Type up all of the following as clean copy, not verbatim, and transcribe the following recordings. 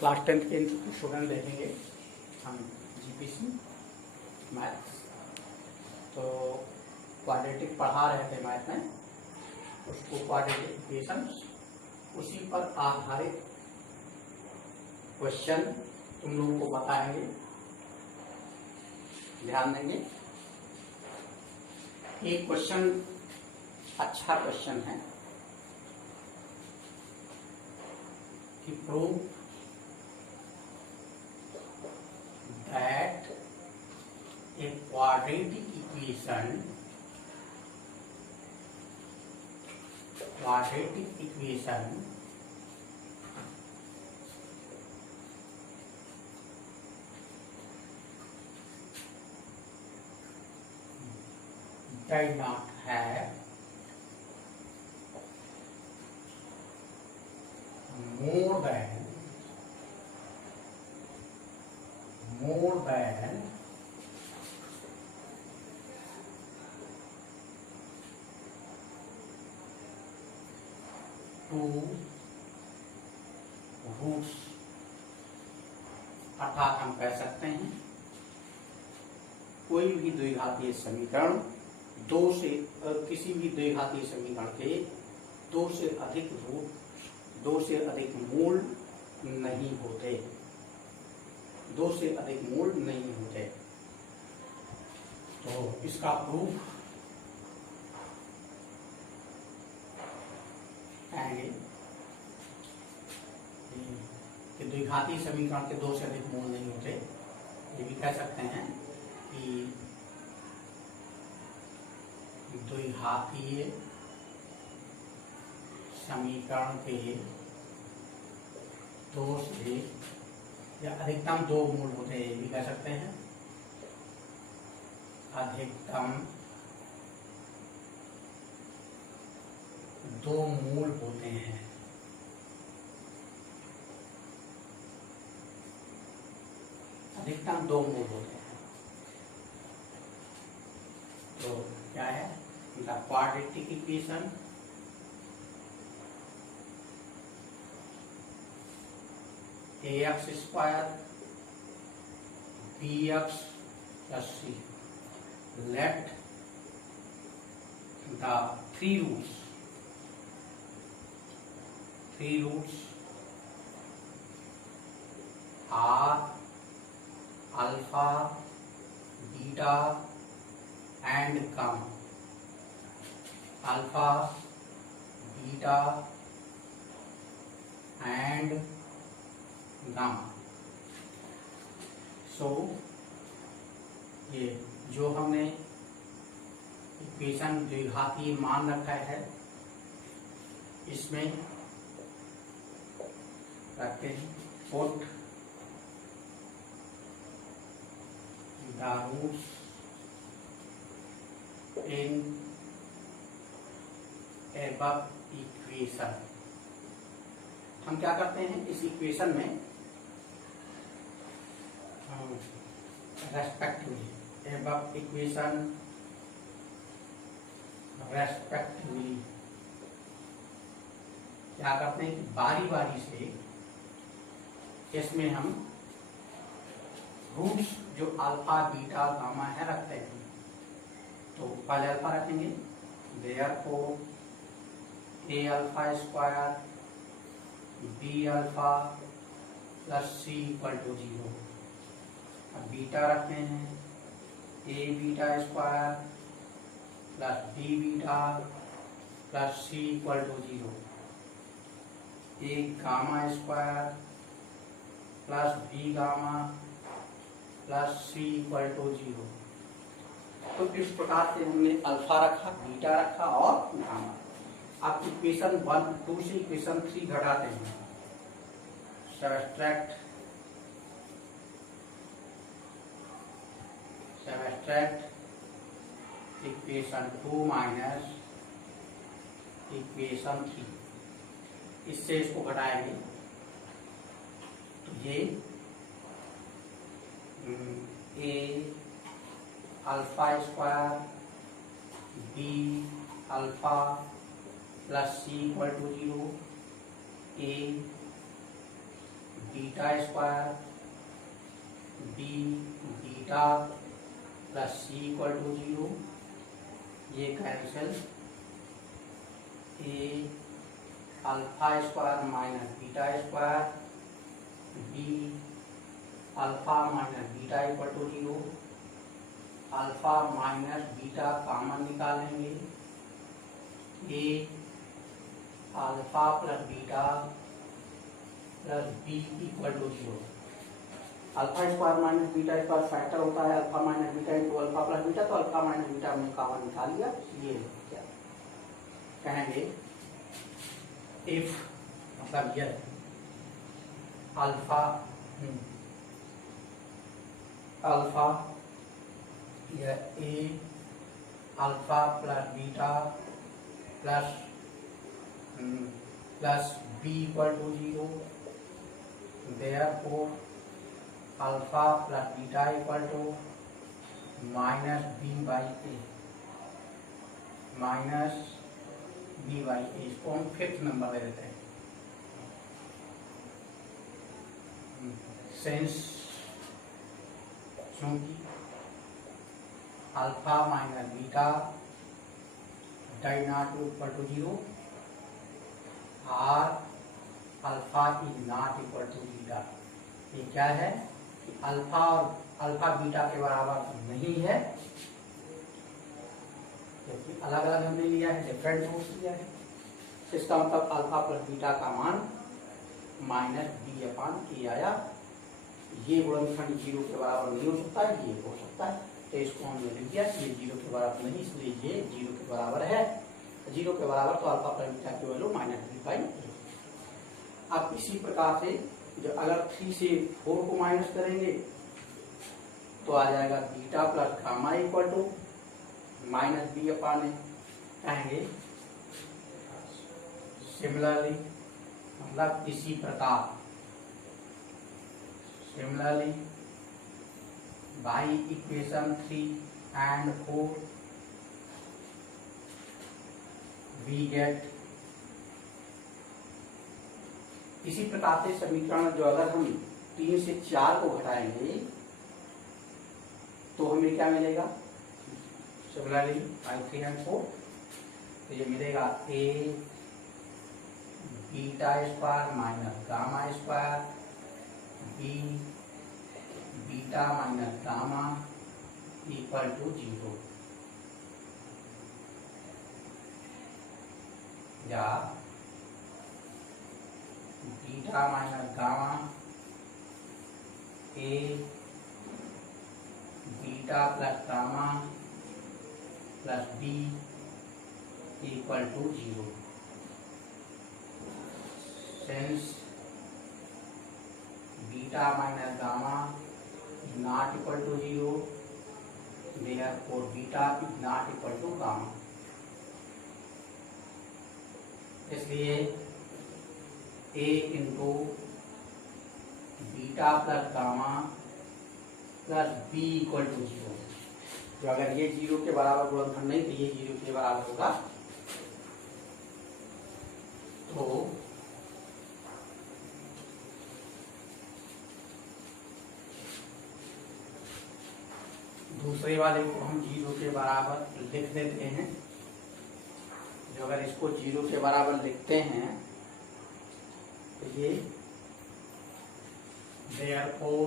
Class 10th के student देखेंगे हम जीपीसी मैथ्स। तो क्वाड्रेटिक पढ़ा रहे थे मैथ में, उसको क्वाड्रेटिक इक्वेशंस उसी पर आधारित क्वेश्चन तुम लोगों को बताएंगे। ध्यान देंगे। एक क्वेश्चन अच्छा क्वेश्चन है कि prove that a quadratic equation does not have more than two roots. अर्थात हम कह सकते हैं कोई भी द्विघातीय समीकरण किसी भी द्विघातीय समीकरण के दो से अधिक रूट, दो से अधिक मूल नहीं होते, तो इसका प्रूफ कहेंगे कि द्विघातीय समीकरण के दो से अधिक मूल नहीं होते। ये भी कह सकते हैं कि द्विघातीय समीकरण के दो से या अधिकतम दो मूल होते हैं। ये भी कह सकते हैं अधिकतम दो मूल होते हैं। अधिकतम दो मूल होते हैं। तो क्या है इनका quadratic equation ax square bx plus c। Let the three roots are alpha, beta and gamma। alpha, beta and gamma। सो ये जो हमने इक्वेशन द्विघातीय मान रखा है, इसमें रखते हैं put the roots in above equation. हम क्या करते हैं इस इक्वेशन में रेस्पेक्टिवली एबव इक्वेशन रेस्पेक्टिवली क्या करते हैं कि बारी बारी से इसमें हम रूट्स जो अल्फा, बीटा, गामा है रखते हैं। तो पहले अल्फा रखेंगे, therefore a alpha square b alpha plus c equal to 0। अब बीटा रखते हैं a beta square plus b beta plus c equal to 0। A gamma square plus b gamma plus c equal to 0। तो इस प्रकार से हमने alpha रखा, beta रखा और गामा। अब इक्वेशन 1, 2 से इक्वेशन 3 घटाते हैं। Subtract equation 2 minus equation 3। इससे इसको घटाएंगे तो ये a alpha square b alpha plus c equal to 0, a beta square b beta plus c equal to 0, ये cancel, a alpha square minus beta square b alpha minus beta equal to 0, alpha minus beta common निकालेंगे, a alpha plus beta plus b equal to 0। Alpha square minus beta square factor होता है alpha minus beta into alpha plus beta, तो alpha minus beta हमने common निकाल लिया, ये क्या कहेंगे इफ मतलब यह अल्फा अल्फा यह a alpha plus beta plus plus b equal to 0, therefore alpha plus beta equal to minus b by a, minus b by a. इसको हम 5th नंबर दे देते हैं। सेंस चूंकि alpha minus beta die not equal to 0 और alpha is not equal to beta, ये क्या है कि अल्फा और अल्फा बीटा के बराबर नहीं है, क्योंकि अलग अलग हमने लिया है, डिफरेंट रूट्स लिया है। इसका मतलब अल्फा प्लस बीटा का मान माइनस बी अपान ए आया। ये गुणनखंड 0 के बराबर नहीं हो सकता है, ये हो सकता है, तो इसको हमने लिख दिया कि ये 0 के बराबर नहीं, इसलिए ये 0 के बराबर है। 0 के बराबर तो अल्फा प्लस बीटा की वैल्यू माइनस बी बाई ए। अब इसी प्रकार से जो अगर 3 से 4 को माइनस करेंगे तो आ जाएगा beta plus gamma equal to minus b upon a, कहेंगे सिमिलरली मतलब इसी प्रकार, similarly by equation 3 and 4 we get, इसी प्रकार से समीकरण जो अगर हम 3 से 4 को घटाएंगे तो हमें क्या मिलेगा, सिमिलरली बाई 3 and 4, तो ये मिलेगा a beta square minus gamma square b beta minus gamma equal to 0, या beta minus gamma a beta plus gamma plus b equal to 0। Since beta minus gamma not equal to 0, therefore beta is not equal to gamma. इसलिए a into beta plus gamma plus b equal to 0, तो अगर ये 0 के बराबर गुणनखंड नहीं तो ये 0 के बराबर होगा। तो दूसरे वाले को हम 0 के बराबर लिख देते हैं। जो अगर इसको 0 के बराबर लिखते हैं तो ये therefore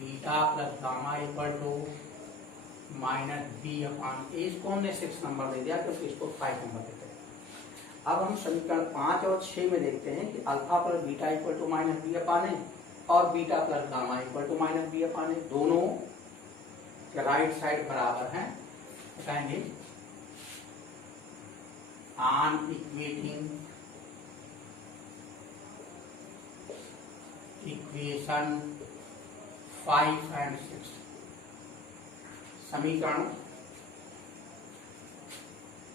beta plus gamma equal to minus b upon a, इसको हमने 6 नंबर दे दिया क्योंकि इसको 5 नंबर देते हैं। अब हम समीकरण 5 और 6 में देखते हैं कि alpha plus beta equal to minus b upon a और beta plus gamma equal to minus b upon a, दोनों के राइट साइड बराबर हैं। बताएंगे ऑन इक्वेटिंग इक्वेशन 5 and 6, समीकरण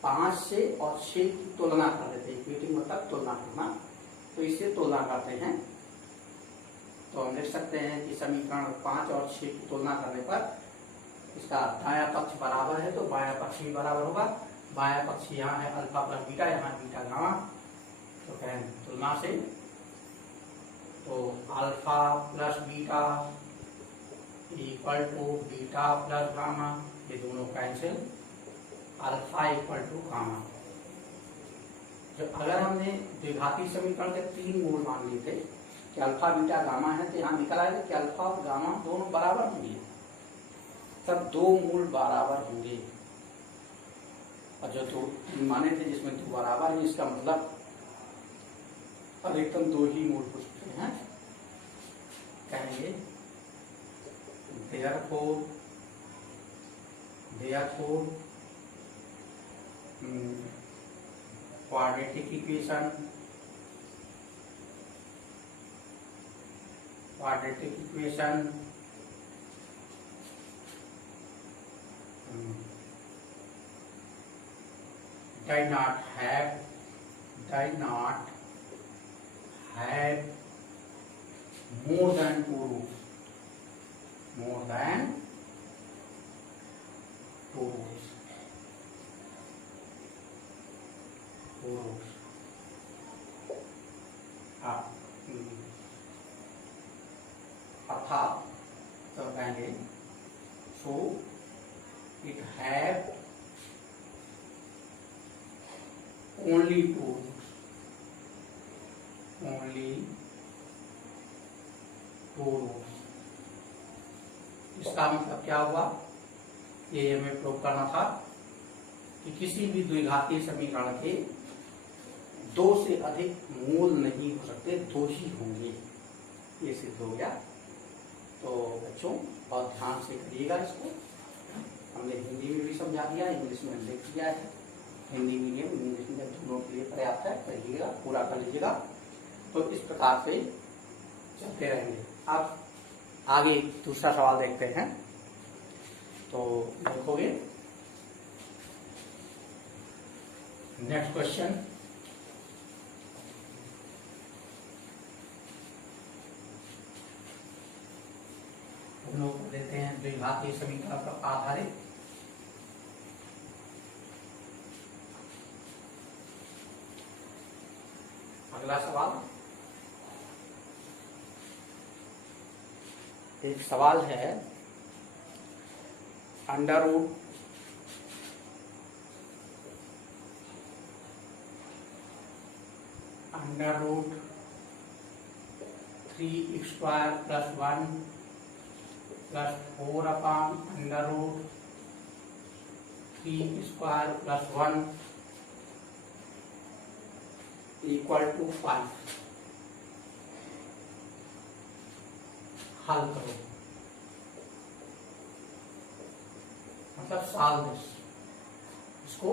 5 से और 6 की तुलना कर देते हैं। इक्वेटिंग मतलब तुलना करना, तो इससे तुलना करते हैं। तो हम लिख सकते हैं कि समीकरण 5 और 6 की तुलना करने पर इसका दायां पक्ष बराबर है तो बायां पक्ष भी बराबर होगा। बायां पक्ष यहाँ है अल्फा प्लस बीटा, यहाँ बीटा गामा, तो कहें तुलना से तो alpha plus beta equal to beta plus gamma, ये दोनों cancel, alpha equal to gamma. जब अगर हमने द्विघाती समीकरण के 3 मूल मान लिए थे कि अल्फा बीटा गामा है, तो यहाँ निकल आएगा कि अल्फा और गामा दोनों बराबर होंगे, तब 2 मूल बराबर होंगे। और जो 2 माने थे जिसमें 2 बराबर है, इसका मतलब अधिकतम 2 ही मूल हो सकते हैं। कहेंगे therefore quadratic equation does not have more than 2 roots. अर्थात तो कहेंगे so it have only 2 roots. इसका मतलब क्या हुआ, ये हमें प्रूव करना था कि किसी भी द्विघाती समीकरण के 2 से अधिक मूल नहीं हो सकते, 2 ही होंगे, ये सिद्ध हो गया। तो बच्चों बहुत ध्यान से करिएगा इसको, हमने हिंदी में भी समझा दिया, इंग्लिश में लिख दिया है, हिंदी मीडियम इंग्लिश मीडियम दोनों के लिए पर्याप्त है, करिएगा, पूरा कर लीजिएगा। तो इस प्रकार से चलते रहेंगे। अब आगे दूसरा सवाल देखते हैं। तो देखोगे नेक्स्ट क्वेश्चन, हम लोग देते हैं द्विघाती समीकरण पर आधारित। अगला सवाल, एक सवाल है under root three x square plus 1 plus 4 upon under root 3 square plus 1 equal to 5। हल करो, मतलब सॉल्व दिस, इसको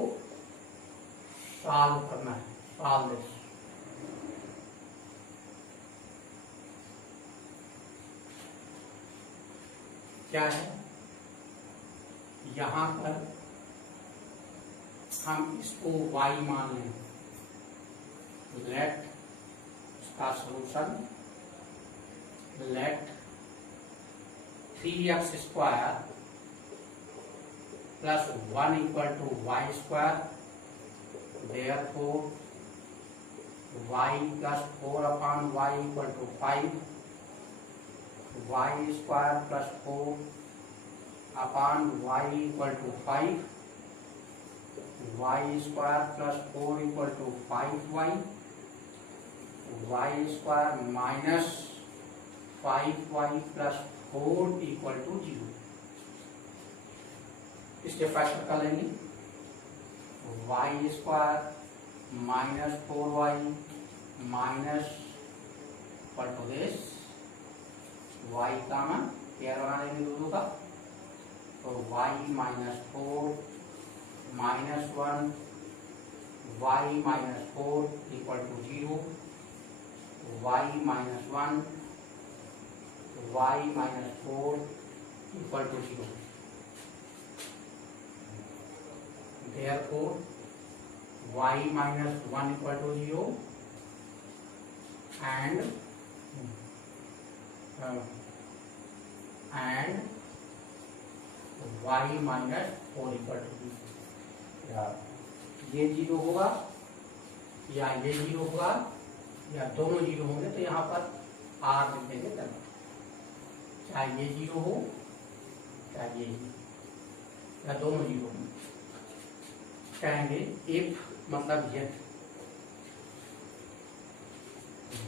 सॉल्व करना है, सॉल्व दिस। क्या है, यहां पर हम इसको y मान लें, लेट इसका solution, let 3x square plus 1 equal to y square, therefore y plus 4 upon y equal to 5, y square plus 4 upon y equal to 5, y square plus 4 equal to 5y, y square minus 5y plus 4 equal to 0। इसके factor कर लेंगे, y square minus 4y minus equal to this, y common pair बना लेंगे दोनों का, तो y minus 4 minus 1 y minus 4 equal to 0, y minus 1 y minus 4 equal to 0। Therefore y minus 1 equal to 0 and y minus 4 equal to 0। ये 0 होगा या ये 0 होगा या दोनों 0 होंगे, तो यहाँ पर आर लिख देंगे तब, चाहे ये 0 हो चाहे ये या दोनों 0 हो। कहेंगे इफ मतलब यह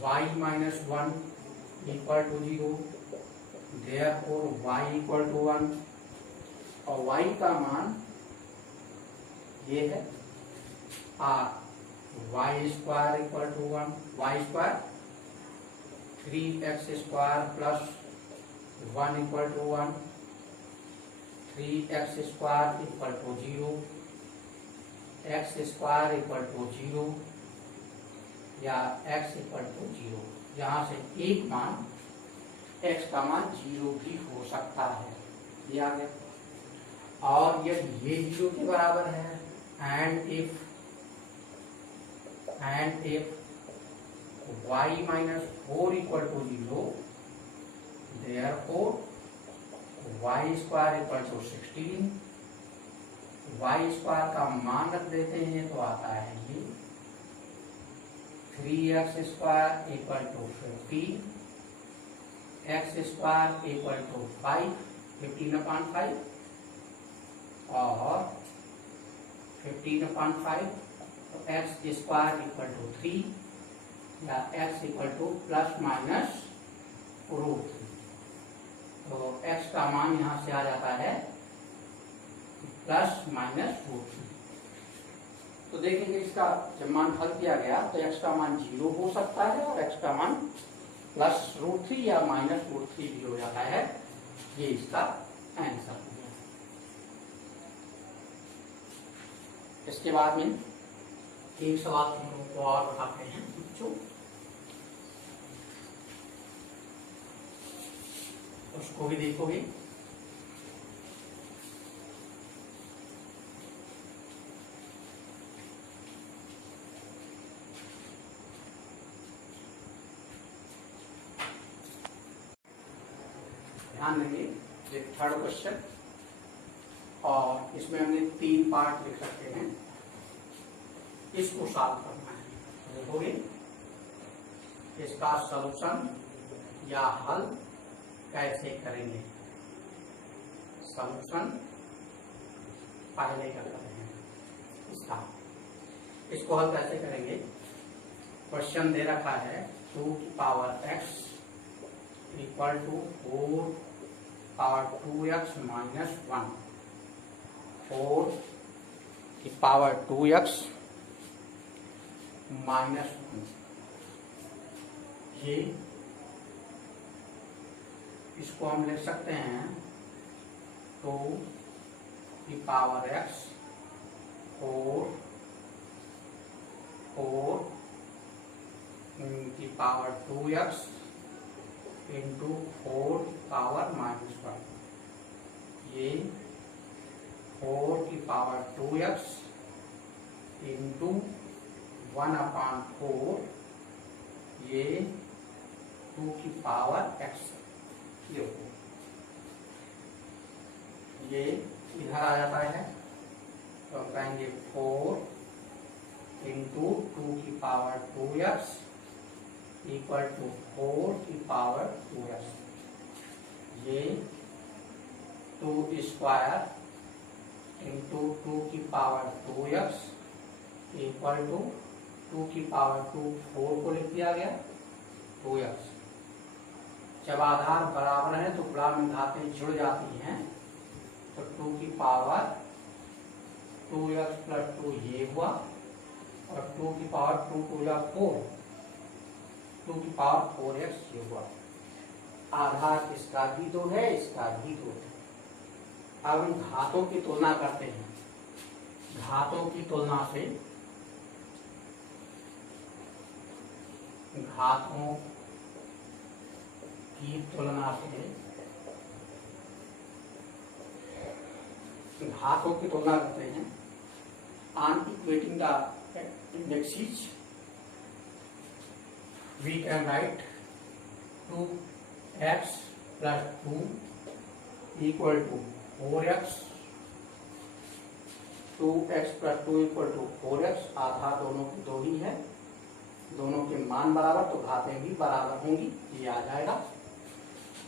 y minus 1 equal to 0, therefore y equal to 1, और y का मान ये है r, y square equal to 1, y square 3x square plus 1 equal to 1, 3x square equal to 0, x square equal to 0 या x इक्वल टू 0। यहाँ से एक मान x का मान 0 भी हो सकता है, ये आ गया। और यदि ये 0 के बराबर है and if y minus 4 equal to 0, therefore y square equal to 16, y square का मान रख देते हैं तो आता है ये 3x square equal to 15, x square equal to 15/5 और 15/5, तो x स्क्वायर इक्वल टू 3 या x equal two plus minus √3। तो x का मान यहाँ से आ जाता है प्लस माइनस √3। तो देखेंगे इसका जब मान हल किया गया तो x का मान 0 हो सकता है और x का मान प्लस √3 या माइनस √3 भी हो जाता है। ये इसका आंसर हो गया। इसके बाद में एक सवाल हम लोग को और बताते हैं बच्चों, उसको भी देखोगे। ध्यान देंगे, ये थर्ड क्वेश्चन, और इसमें हमने 3 पार्ट लिख सकते हैं, इसको सॉल्व करना है। देखोगे इसका सॉल्यूशन या हल कैसे करेंगे। सॉल्यूशन पहले क्या करते हैं इसका, इसको हल कैसे करेंगे। क्वेश्चन दे रखा है 2 की power x equal to 4 power 2x minus 1, 4 की पावर 2x माइनस 1। ये इसको हम लिख सकते हैं 2 की पावर x 4 की power 2x into 4 power minus 1। ये 4 की पावर 2x इंटू 1/4, ये 2 की पावर x। ये इधर आ जाता है तो कहेंगे 4 इंटू 2 की पावर 2x इक्वल टू 4 की पावर 2x। ये 2 स्क्वायर इंटू 2 की पावर 2x इक्वल टू 2 की पावर 2, 4 को लिख दिया गया 2x। जब आधार बराबर है तो गुणा में घातें जुड़ जाती हैं, तो 2 की पावर 2x प्लस 2 ये हुआ, और 2 की पावर 2 2 या 4, 2 की पावर 4x ये हुआ। आधार इसका भी 2 है, इसका भी 2 है। अब हम घातों की तुलना करते हैं। घातों की तुलना से घातों की तुलना करते हैं। On equating the indexes we can write 2x plus 2 equal to 4x, 2x plus 2 equal to 4x। आधार दोनों की 2 ही है, दोनों के मान बराबर तो घातें भी बराबर होंगी, ये आ जाएगा।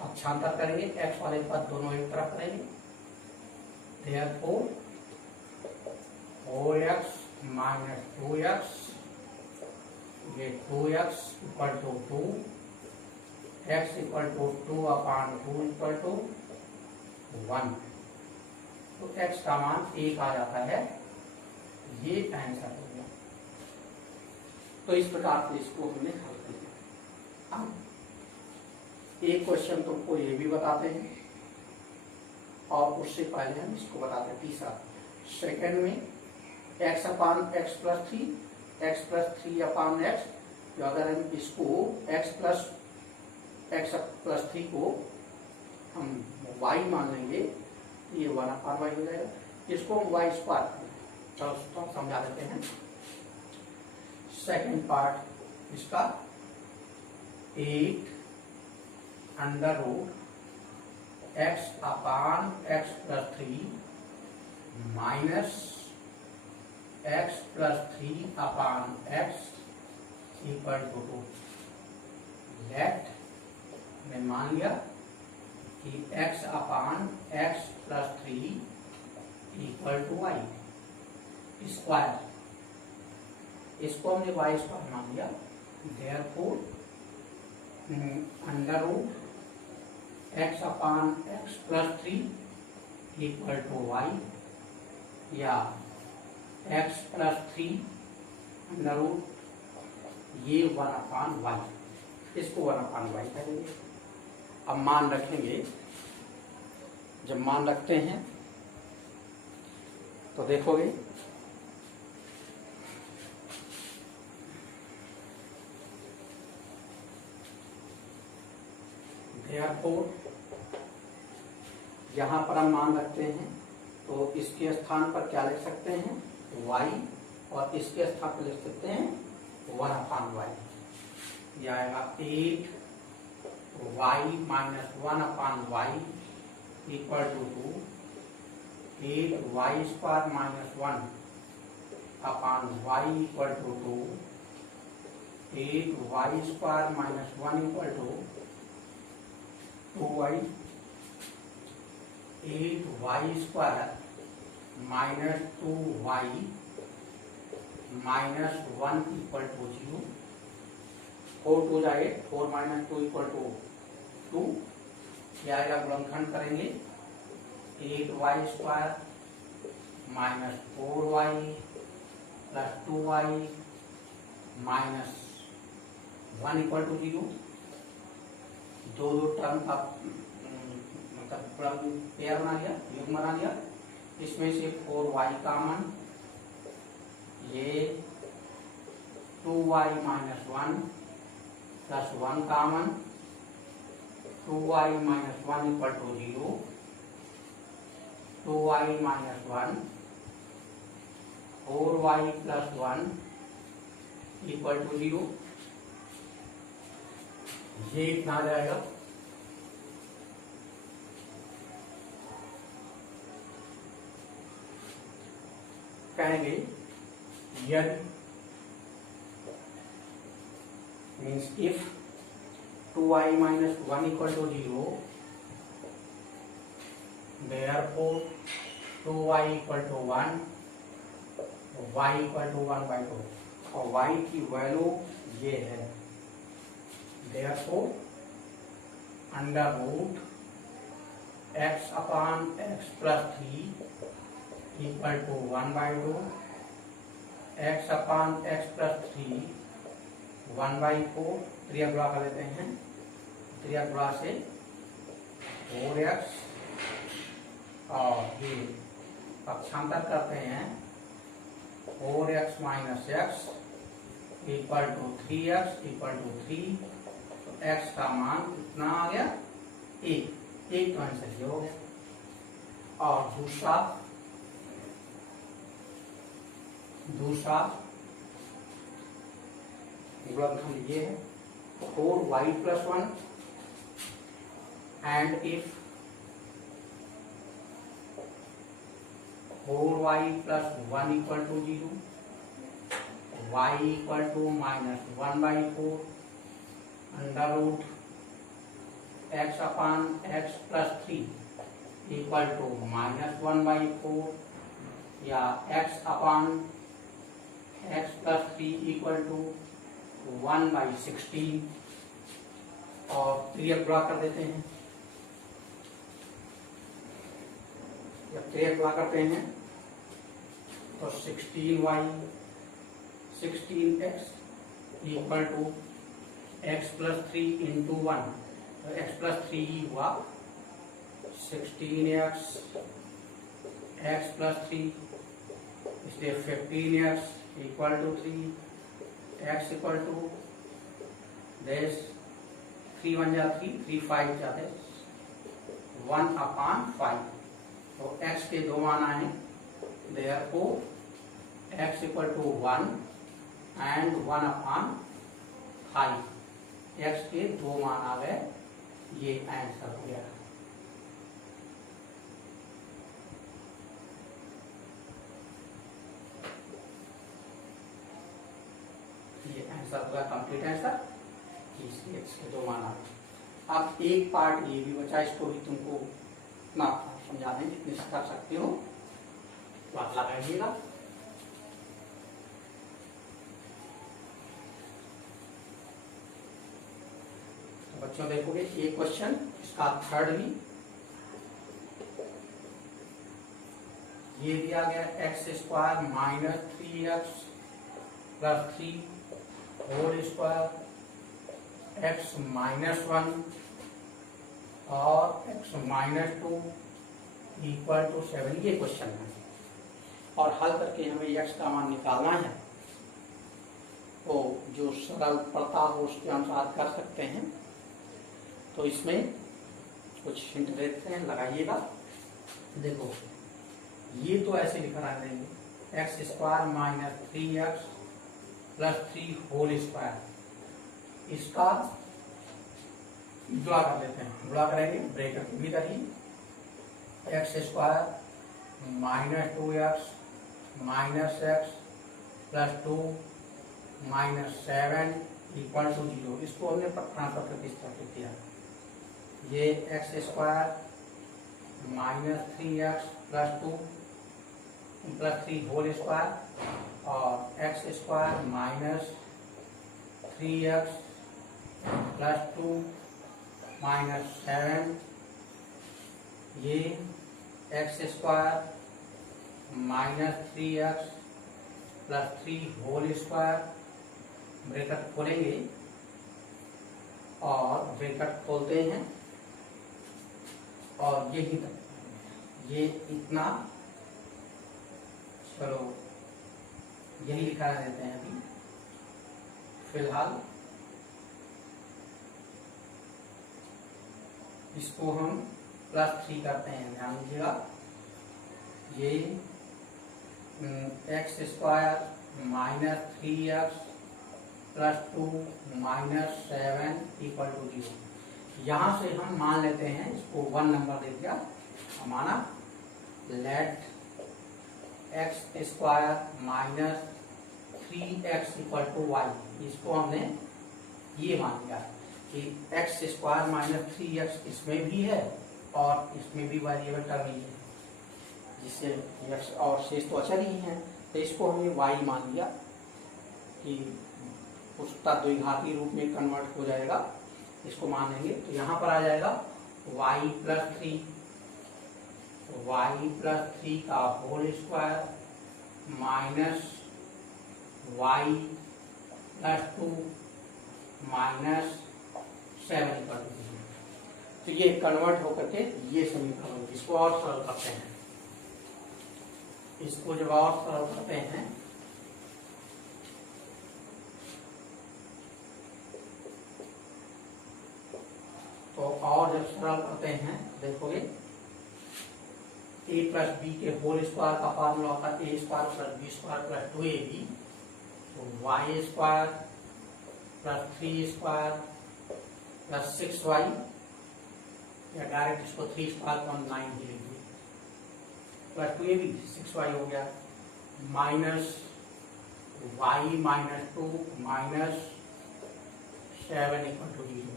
पक्षांतर करेंगे, x वाले पद दोनों एक तरफ करेंगे, therefore 4x माइनस 2x, ये 2x equal to 2, x equal to 2/2 equal to 1। तो x का मान 1 आ जाता है, ये आंसर हो गया। तो इस प्रकार से इसको हमने हल कर लिया। अब एक क्वेश्चन तुमको ये भी बताते हैं और उससे पहले हम इसको बताते हैं तीसरा। सेकंड में x/x + 3, x + 3/x, तो अगर हम इसको x + 3 को हम y मान लेंगे तो ये 1/y हो जाएगा। इसको हम y², चलो समझा देते हैं। सेकंड पार्ट इसका 8 √ x/x + 3 minus x + 3/x equal to 2। Let में मान लिया कि x/x + 3 equal to y square, इसको हमने y² मान लिया। Therefore √x/x + 3 equal to y, या x + 3 √ ये 1/y, इसको 1/y करेंगे। अब मान रखेंगे, जब मान रखते हैं तो देखोगे देयरफॉर यहाँ पर हम मान रखते हैं तो इसके स्थान पर क्या लिख सकते हैं, y, और इसके स्थान पर लिख सकते हैं 1/y। यह आएगा 8y - 1/y equal to 2, 8y² - 1/y equal to 2, 8y² - 1 equal to 2y, 8y² - 2y - 1 equal to 0। 4 2 जा 8, 4 - 2 इक्वल टू 2। क्या आएगा, गुणनखंड करेंगे 8y² - 4y + 2y - 1 equal to 0। दो टर्म का मतलब पेयर बना लिया, योग बना लिया। इसमें से 4y कॉमन, ये 2y - 1 + 1 common, 2y - 1 equal to 0, 2y - 1, 4y + 1 equal to 0। ये इतना आ जाएगा। कहेंगे यदि means if 2y - 1 equal to 0, therefore 2y equal to 1, y equal to 1/2, और y की वैल्यू ये है। therefore √x/x + 3 equal to 1/2, x/x + 3 1/4। त्रिया गुणा कर लेते हैं, त्रिया गुणा से 4x, और ये पक्षांतर करते हैं 4x - x equal to 3x equal to 3। तो x का मान कितना आ गया, 1। तो आंसर ये हो गया। और दूसरा गुणनखंड ये है 4y + 1, and if 4y + 1 equal to 0, y equal to -1/4 under root x upon x plus 3 equal to -1/4 या x upon x plus 3 equal to 1/16 और 3 गुणा कर देते हैं। जब 3 गुणा करते हैं तो 16x equal to x plus 3 into 1, तो x प्लस 3 ही हुआ 16x x प्लस 3, इसलिए 15x equal to 3, x equal to 3 1 जा 3, 3 5 जा 1/5, तो x के दो मान आए, therefore x equal to 1 and 1/5, x के दो मान आ गए, ये आंसर हो गया। ये आंसर होगा कंप्लीट आंसर, इसलिए x के दो मान आ गए। अब एक पार्ट ये भी बचा, इसको भी तुमको ना समझा दें जितने से कर सकते हो, तो आप लगाइएगा। तो बच्चों देखोगे ये क्वेश्चन, इसका थर्ड भी ये दिया गया x² minus 3x plus 3 whole square x -1 और x -2 इक्वल टू 7, ये क्वेश्चन है। और हल करके हमें x का मान निकालना है, तो जो सरल पड़ता हो उसके अनुसार कर सकते हैं। तो इसमें कुछ हिंट देते हैं, लगाइएगा। देखो ये तो ऐसे लिखा रहा है, x² minus 3x plus 3 whole square, इसका गुणा कर देते हैं, गुणा करेंगे ब्रैकेट भी करिए, x² minus 2x minus x plus 2 minus 7 equal to 0। इसको हमने ट्रांसफर प्रतिस्थापित किया, ये x² minus 3x plus 2 plus 3 whole square और x² minus 3x plus 2 minus 7, ये x² minus 3x plus 3 whole square, bracket खोलेंगे और ब्रैकेट खोलते हैं और ये इतना, चलो यही लिखा देते हैं अभी फिलहाल। इसको हम प्लस 3 करते हैं, ध्यान दीजिएगा। ये x² minus 3x plus 2 minus 7 equal to 0। यहाँ से हम मान लेते हैं, इसको 1 नंबर दे दिया, माना let x² minus 3x equal to y, इसको हमने ये मान लिया कि x² माइनस 3x इसमें भी है और इसमें भी वेरिएबल टर्म ही है, जिससे x और शेष तो अचर ही है, तो इसको हमने y मान लिया कि उसका द्विघाती रूप में कन्वर्ट हो जाएगा। इसको मान लेंगे तो यहाँ पर आ जाएगा y प्लस 3 का whole square minus y plus 2 minus 7 equal to 0। तो ये कन्वर्ट होकर के ये समीकरण, इसको और सरल करते हैं, इसको जब और सरल करते हैं तो और जब सरल करते हैं देखोगे a प्लस बी के होल स्क्वायर का फार्मूला होता है a² plus b² plus 2ab, तो y² प्लस 3² प्लस 6y, या डायरेक्ट इसको 3² को 9 ही लिखिए, प्लस 2ab 6y हो गया, minus y minus 2 minus 7 equal to 0,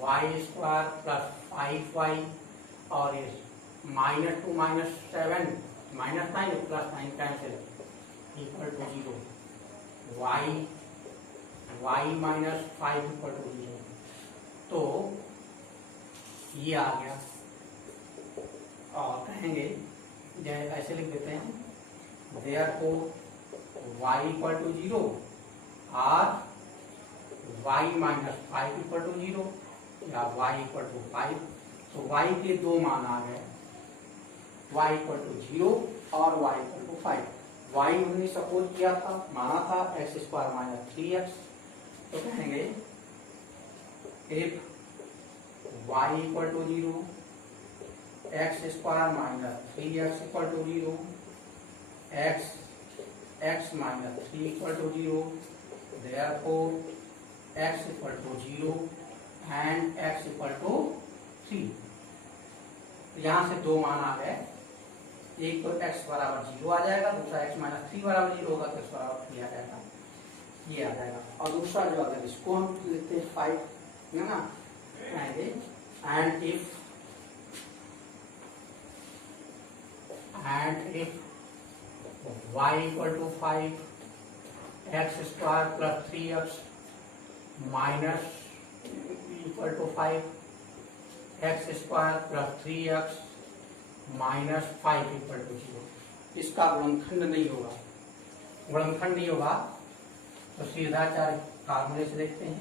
y square plus 5y और ये -2 minus 7 -9 plus 9 cancel equal to 0, y minus 5 equal to 0। तो ये आ गया और कहेंगे जैसे ऐसे लिख देते हैं देयरफॉर y इक्वल टू 0 और y माइनस 5 इक्वल टू 0 या y इक्वल टू 5। तो y के दो मान आ गए, y इक्वल टू 0 और y इक्वल टू 5। y हमने सपोज किया था, माना था x स्क्वायर माइनस 3x। तो कहेंगे if y equal to 0 x square minus 3x equal to 0 x minus 3 equal to 0 therefore x equal to 0 and x equal to 3। यहां से दो मान आ गए, एक तो x बराबर 0 आ जाएगा, दूसरा x माइनस 3 बराबर 0 होगा तो x बराबर 3 आ जाएगा, ये आ जाएगा। और दूसरा जो अगर इसको हम लिखते हैं 5 है ना, and if y equal to 5 x square plus 3x minus equal to 5 x square plus 3x minus 5 equal to 0। इसका गुणनखंड नहीं होगा, गुणनखंड नहीं होगा तो सीधा चार फार्मूले से देखते हैं,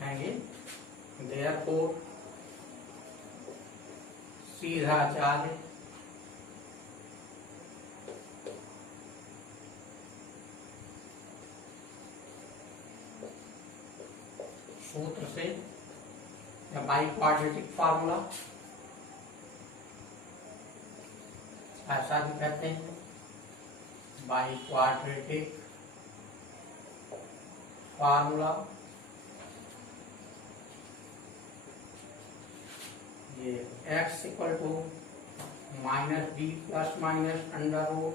कहेंगे देयरफॉर सीधा चार सूत्र से या बाई क्वाड्रेटिक फार्मूला ऐसा भी कहते हैं, बाई क्वाड्रेटिक फार्मूला। ये x equal to minus b plus minus under root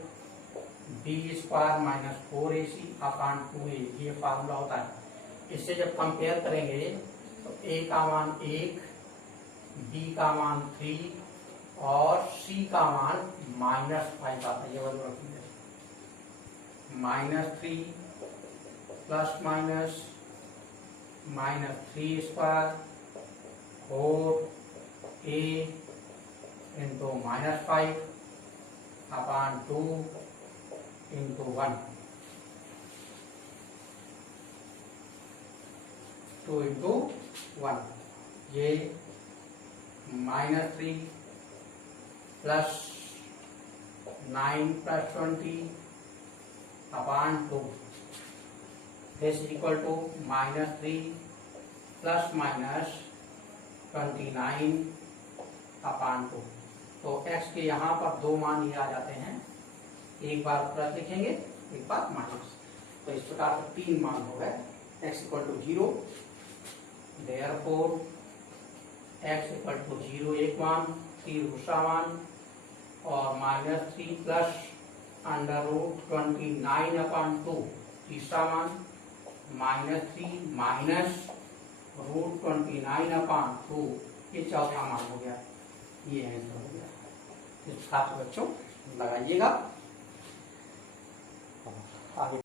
b square minus 4ac upon 2a, ये फार्मूला होता है। इससे जब कंपेयर करेंगे तो a का मान 1, b का मान 3 और c का मान -5 आता है। ये वाला रखेंगे -3 plus minus -3 square 4a into -5 upon 2 into 1, 2 into 1, ये -3 plus 9 plus 20 upon 2 this equal to -3 plus minus 29 upon 2। तो x के यहाँ पर दो मान ये आ जाते हैं, एक बार प्लस लिखेंगे एक बार माइनस, तो इस प्रकार से तीन मान हो गए। x equal to 0 therefore x equal to 0 एक मान, 3 दूसरा मान और -3 प्लस अंडर रूट 29 अपॉन 2 तीसरा मान, -3 माइनस रूट 29 अपॉन 2 ये चौथा मान हो गया। ये आंसर हो गया। इस खास बच्चों लगाइएगा। आगे